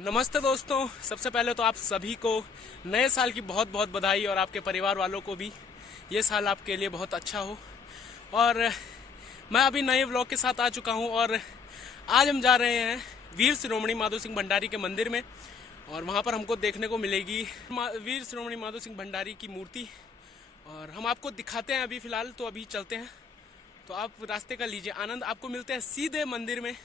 नमस्ते दोस्तों, सबसे पहले तो आप सभी को नए साल की बहुत बहुत बधाई और आपके परिवार वालों को भी ये साल आपके लिए बहुत अच्छा हो। और मैं अभी नए व्लॉग के साथ आ चुका हूँ और आज हम जा रहे हैं वीर शिरोमणि माधो सिंह भंडारी के मंदिर में और वहाँ पर हमको देखने को मिलेगी वीर शिरोमणि माधो सिंह भंडारी की मूर्ति और हम आपको दिखाते हैं। अभी फ़िलहाल तो अभी चलते हैं, तो आप रास्ते का लीजिए आनंद। आपको मिलते हैं सीधे मंदिर में।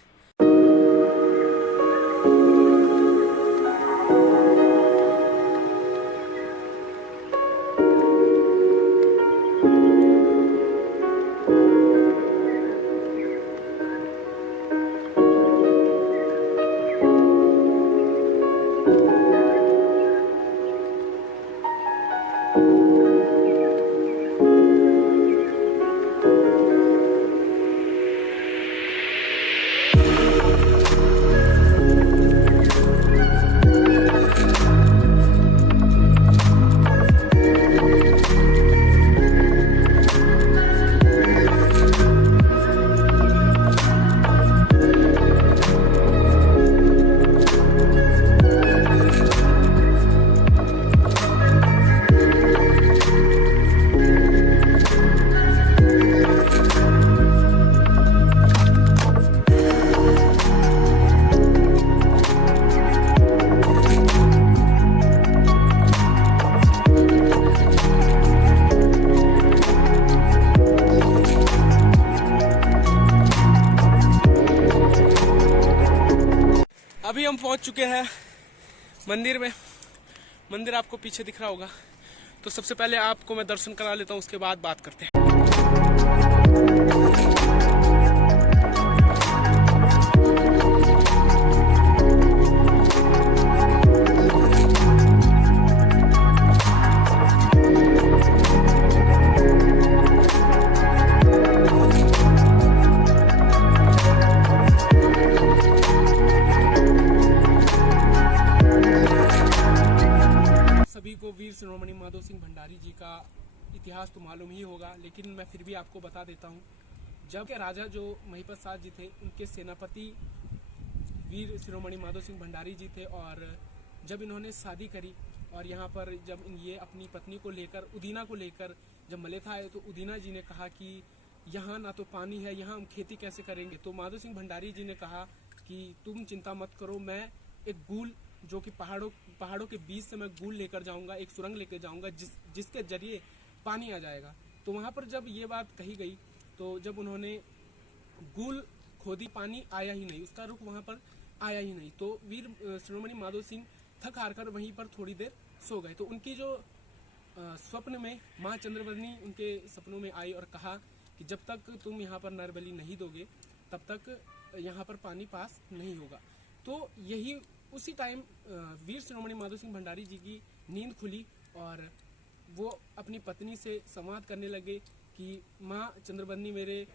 अभी हम पहुंच चुके हैं मंदिर में। मंदिर आपको पीछे दिख रहा होगा, तो सबसे पहले आपको मैं दर्शन करा लेता हूं, उसके बाद बात करते हैं। सभी को वीर शिरोमणि माधो सिंह भंडारी जी का इतिहास तो मालूम ही होगा, लेकिन मैं फिर भी आपको बता देता हूँ। जब के राजा जो महिपत साथ जी थे, उनके सेनापति वीर शिरोमणि माधो सिंह भंडारी जी थे। और जब इन्होंने शादी करी और यहाँ पर जब ये अपनी पत्नी को लेकर उदीना को लेकर जब मलेथा आए, तो उदीना जी ने कहा कि यहाँ ना तो पानी है, यहाँ हम खेती कैसे करेंगे। तो माधो सिंह भंडारी जी ने कहा कि तुम चिंता मत करो, मैं एक गूल जो कि पहाड़ों के बीच से मैं गूल लेकर जाऊंगा, एक सुरंग लेकर जाऊंगा जिसके जरिए पानी आ जाएगा। तो वहाँ पर जब ये बात कही गई, तो जब उन्होंने गूल खोदी, पानी आया ही नहीं, उसका रुख वहाँ पर आया ही नहीं। तो वीर शिरोमणि माधो सिंह थक हार कर वहीं पर थोड़ी देर सो गए। तो उनकी जो स्वप्न में माँ चंद्रवदनी उनके सपनों में आई और कहा कि जब तक तुम यहाँ पर नर बलि नहीं दोगे, तब तक यहाँ पर पानी पास नहीं होगा। तो यही उसी टाइम वीर शिरोमणि माधो सिंह भंडारी जी की नींद खुली और वो अपनी पत्नी से संवाद करने लगे कि माँ चंद्रवदनी मेरे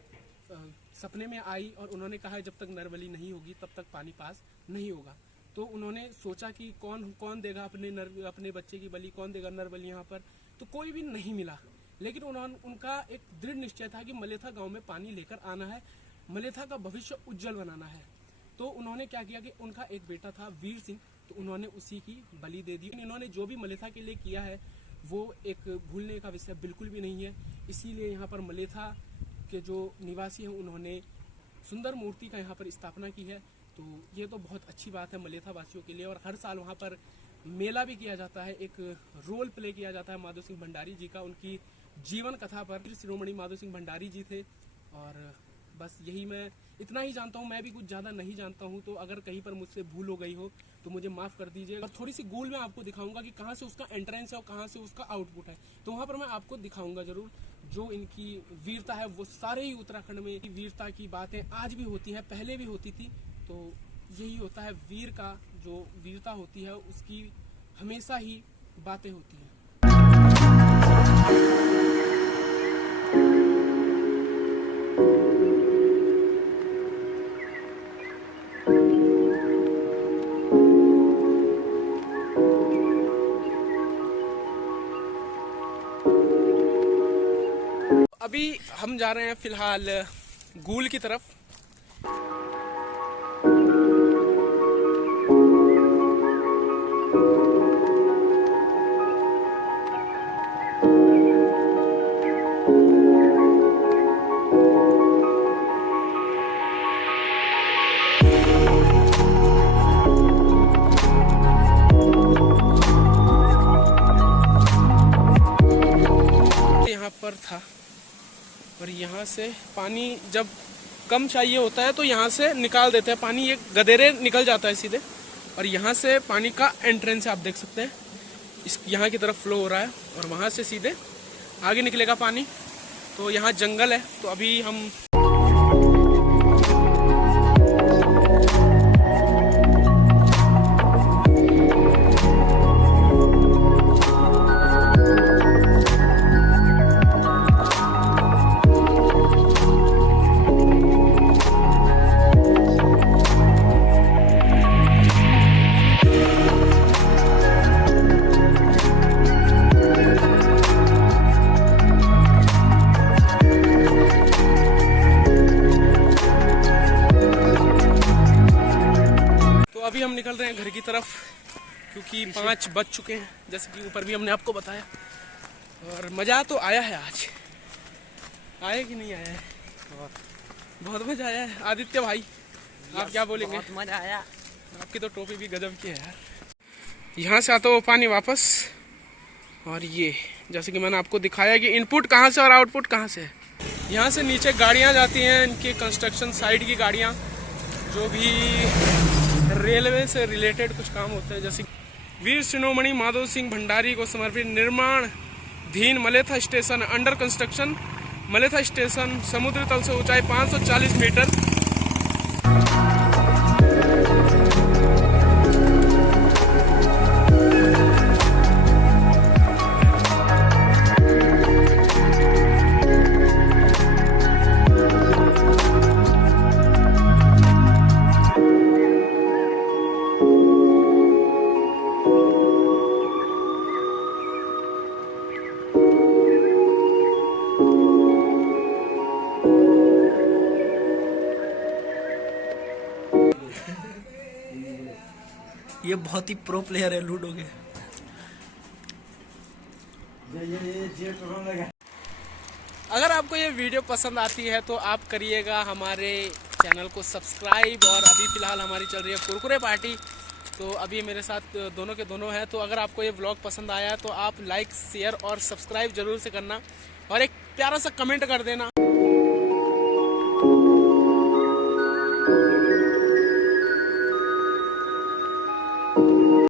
सपने में आई और उन्होंने कहा जब तक नर बलि नहीं होगी तब तक पानी पास नहीं होगा। तो उन्होंने सोचा कि कौन देगा अपने बच्चे की बलि, कौन देगा नर बलि यहाँ पर। तो कोई भी नहीं मिला, लेकिन उनका एक दृढ़ निश्चय था कि मलेथा गाँव में पानी लेकर आना है, मलेथा का भविष्य उज्जवल बनाना है। तो उन्होंने क्या किया कि उनका एक बेटा था वीर सिंह, तो उन्होंने उसी की बलि दे दी। इन्होंने जो भी मलेथा के लिए किया है वो एक भूलने का विषय बिल्कुल भी नहीं है। इसीलिए यहाँ पर मलेथा के जो निवासी हैं उन्होंने सुंदर मूर्ति का यहाँ पर स्थापना की है। तो ये तो बहुत अच्छी बात है मलेथा वासियों के लिए। और हर साल वहाँ पर मेला भी किया जाता है, एक रोल प्ले किया जाता है माधो सिंह भंडारी जी का, उनकी जीवन कथा पर। शिरोमणि माधो सिंह भंडारी जी थे और बस यही मैं इतना ही जानता हूँ, मैं भी कुछ ज़्यादा नहीं जानता हूँ। तो अगर कहीं पर मुझसे भूल हो गई हो तो मुझे माफ़ कर दीजिए। और थोड़ी सी गोल मैं आपको दिखाऊंगा कि कहाँ से उसका एंट्रेंस है और कहाँ से उसका आउटपुट है, तो वहाँ पर मैं आपको दिखाऊंगा ज़रूर। जो इनकी वीरता है वो सारे ही उत्तराखंड में वीरता की बातें आज भी होती हैं, पहले भी होती थी। तो यही होता है, वीर का जो वीरता होती है उसकी हमेशा ही बातें होती हैं। अभी हम जा रहे हैं फिलहाल गूल की तरफ। और यहाँ से पानी जब कम चाहिए होता है तो यहाँ से निकाल देते हैं पानी, ये गदेरे निकल जाता है सीधे। और यहाँ से पानी का एंट्रेंस आप देख सकते हैं, इस यहाँ की तरफ फ्लो हो रहा है और वहाँ से सीधे आगे निकलेगा पानी। तो यहाँ जंगल है, तो अभी हम निकल रहे हैं घर की तरफ, क्योंकि 5 बज चुके हैं, जैसे कि ऊपर भी हमने आपको बताया। और मज़ा तो आया है आज, आया कि नहीं आया है? बहुत मज़ा आया है। आदित्य भाई आप क्या बोलेंगे? बहुत मज़ा आया। आपकी तो टोपी भी गजब की है यार। यहाँ से आता वो पानी वापस, और ये जैसे कि मैंने आपको दिखाया कि इनपुट कहाँ से और आउटपुट कहाँ से है। यहाँ से नीचे गाड़ियाँ जाती हैं, इनकी कंस्ट्रक्शन साइड की गाड़ियाँ, जो भी रेलवे से रिलेटेड कुछ काम होते हैं। जैसे वीर शिरोमणि माधो सिंह भंडारी को समर्पित निर्माणाधीन Maletha station under construction. Maletha station समुद्र तल से ऊंचाई 540 मीटर। ये बहुत ही प्रो प्लेयर है लूडो के। अगर आपको ये वीडियो पसंद आती है तो आप करिएगा हमारे चैनल को सब्सक्राइब। और अभी फ़िलहाल हमारी चल रही है कुरकुरे पार्टी, तो अभी मेरे साथ दोनों के दोनों हैं। तो अगर आपको ये व्लॉग पसंद आया तो आप लाइक शेयर और सब्सक्राइब ज़रूर से करना, और एक प्यारा सा कमेंट कर देना